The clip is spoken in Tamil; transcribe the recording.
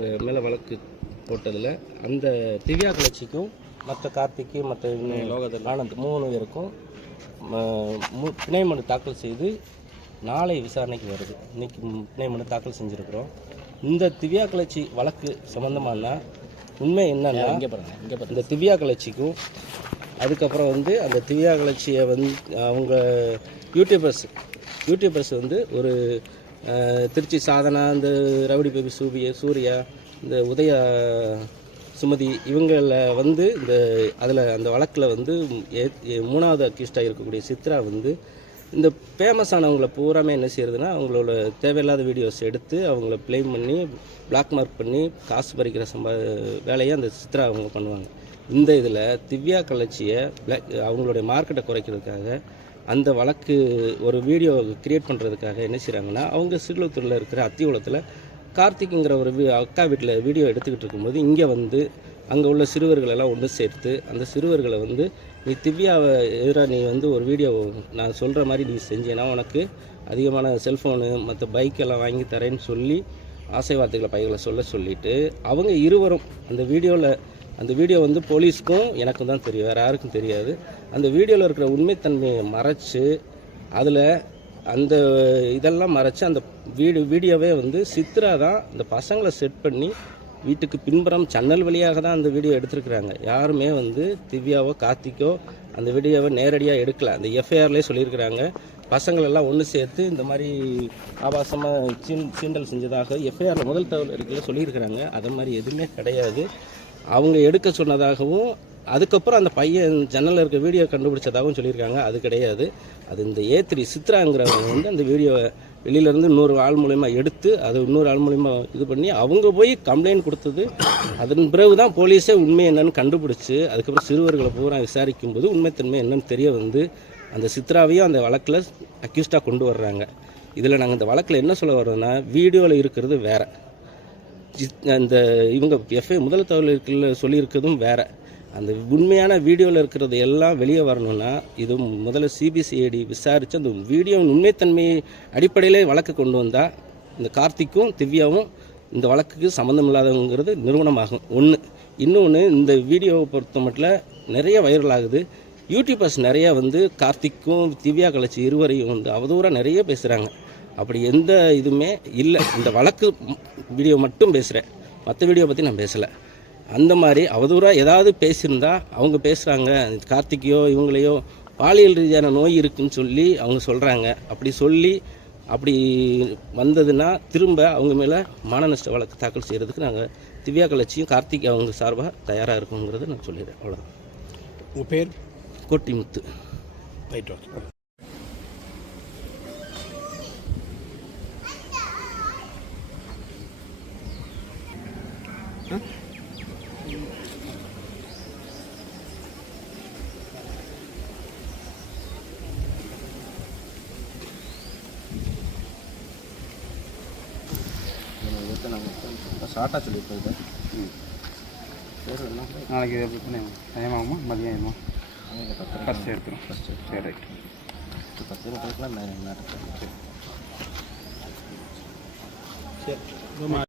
அவங்க மேலே வழக்கு போட்டதில் அந்த திவ்யா கலட்சிக்கும் மற்ற கார்த்திக்கு மற்ற ஆனந்த் 3 பேருக்கும் பிணை மனு தாக்கல் செய்து நாளை விசாரணைக்கு வருது. இன்றைக்கி பிணை மனு தாக்கல் செஞ்சுருக்கிறோம். இந்த திவ்யா கலட்சி வழக்கு சம்மந்தமான உண்மை என்னன்னா, இந்த திவ்யா கலட்சிக்கும் அதுக்கப்புறம் அந்த திவ்யா கலட்சியை அவங்க யூடியூபர்ஸ் ஒரு திருச்சி சாதனா, இந்த ரவுடி பேபி சூர்யா, இந்த உதயா சுமதி இவங்கள இந்த அதில் அந்த வழக்கில் 3வது அக்யூஸ்டாக இருக்கக்கூடிய சித்ரா இந்த ஃபேமஸானவங்கள பூராமே என்ன செய்யறதுன்னா, அவங்களோட தேவையில்லாத வீடியோஸ் எடுத்து அவங்கள ப்ளேம் பண்ணி பிளாக் மார்க் பண்ணி காசு பறிக்கிற வேலையை அந்த சித்ரா அவங்க பண்ணுவாங்க. இந்த இதில் திவ்யா கலட்சியை அவங்களுடைய மார்க்கெட்டை குறைக்கிறதுக்காக அந்த வழக்கு ஒரு வீடியோ கிரியேட் பண்ணுறதுக்காக என்ன செய்கிறாங்கன்னா, அவங்க சிறுவத்தூரில் இருக்கிற அத்திக்குளத்தில் கார்த்திக்குங்கிற ஒரு அக்கா வீட்டில் வீடியோ எடுத்துக்கிட்டு இருக்கும்போது இங்கே அங்கே உள்ள சிறுவர்களெல்லாம் ஒன்று சேர்த்து அந்த சிறுவர்களை நீ திவ்யாவை எதிராக நீ ஒரு வீடியோ நான் சொல்கிற மாதிரி நீ செஞ்சேன்னா உனக்கு அதிகமான செல்ஃபோனு மற்ற பைக்கெல்லாம் வாங்கி தரேன்னு சொல்லி ஆசை வார்த்தைகளை பைகளை சொல்லிவிட்டு அவங்க இருவரும் அந்த வீடியோ போலீஸ்க்கும் எனக்கும் தான் தெரியும், வேறு யாருக்கும் தெரியாது. அந்த வீடியோவில் இருக்கிற உண்மைத்தன்மையை மறைச்சு அதில் அந்த இதெல்லாம் மறைச்சு அந்த வீடியோவே சித்ரா தான் இந்த பசங்களை செட் பண்ணி வீட்டுக்கு பின்புறம் சன்னல் வழியாக தான் அந்த வீடியோ எடுத்துருக்குறாங்க. யாருமே திவ்யாவோ கார்த்திக்கோ அந்த வீடியோவை நேரடியாக எடுக்கல. அந்த எஃப்ஐஆர்லேயே சொல்லியிருக்கிறாங்க. பசங்களெல்லாம் ஒன்று சேர்த்து இந்த மாதிரி ஆபாசமாக சீண்டல் செஞ்சதாக எஃப்ஐஆரில் முதல் தகவல் இருக்குல்ல சொல்லியிருக்கிறாங்க. அது மாதிரி எதுவுமே கிடையாது. அவங்க எடுக்க சொன்னதாகவும் அதுக்கப்புறம் அந்த பையன் ஜன்னலில் இருக்க வீடியோ கண்டுபிடிச்சதாகவும் சொல்லியிருக்காங்க. அது கிடையாது. அது இந்த A3 சித்ராங்கிறவங்க அந்த வீடியோவை வெளியிலேருந்து இன்னொரு ஆள் மூலயமா எடுத்து அது இன்னொரு ஆள் மூலயமா இது பண்ணி அவங்க போய் கம்ப்ளைண்ட் கொடுத்தது. அதன் பிறகு தான் போலீஸே உண்மை என்னன்னு கண்டுபிடிச்சி அதுக்கப்புறம் சிறுவர்களை பூரா விசாரிக்கும்போது உண்மைத்தன்மை என்னன்னு தெரிய அந்த சித்ராவையும் அந்த வழக்கில் அக்யூஸ்டாக கொண்டு வர்றாங்க. இதில் நாங்கள் இந்த வழக்கில் என்ன சொல்ல வர்றோம்னா, வீடியோவில் இருக்கிறது வேறு, அந்த இவங்க முதல் தகவல் சொல்லியிருக்கிறதும் வேறு. அந்த உண்மையான வீடியோவில் இருக்கிறது எல்லாம் வெளியே வரணும்னா இது முதல்ல சிபிசிஐடி விசாரித்து அந்த வீடியோவின் உண்மைத்தன்மையை அடிப்படையிலே வழக்கு கொண்டு வந்தால் இந்த கார்த்திக்கும் திவ்யாவும் இந்த வழக்குக்கு சம்மந்தம் இல்லாதவங்கிறது நிறுவனமாகும். இன்னொன்று இந்த வீடியோவை பொறுத்த மட்டும் நிறைய வைரல் ஆகுது. யூடியூபர்ஸ் நிறைய கார்த்திக்கும் திவ்யா கலட்சி இருவரையும் அவதூறாக நிறைய பேசுகிறாங்க. அப்படி எந்த இதுவுமே இல்லை. இந்த வழக்கு வீடியோ மட்டும் பேசுகிறேன், மற்ற வீடியோ பற்றி நான் பேசலை. அந்த மாதிரி அவதூறாக ஏதாவது பேசியிருந்தா அவங்க பேசுகிறாங்க, கார்த்திக்கையோ இவங்களையோ பாலியல் ரீதியான நோய் இருக்குதுன்னு சொல்லி அவங்க சொல்கிறாங்க. அப்படி வந்ததுன்னா திரும்ப அவங்க மேலே மான நஷ்ட வழக்கு தாக்கல் செய்கிறதுக்கு நாங்கள் திவ்யா கலட்சியும் கார்த்திக் அவங்க சார்பாக தயாராக இருக்குங்கிறத நான் சொல்லிடுறேன். அவ்வளோதான். உங்கள் பேர்? கோட்டிமுத்து. Right, okay. நாங்கள் ஷார்ட்டாக சொல்லியிருக்கோம். நாளைக்கு எப்படி டைமாகுமா மதியமா? ஃபஸ்ட்டு எடுத்துரும். சரி, ரைட். 10 நிமிஷத்துக்குலாம் நான் சரி.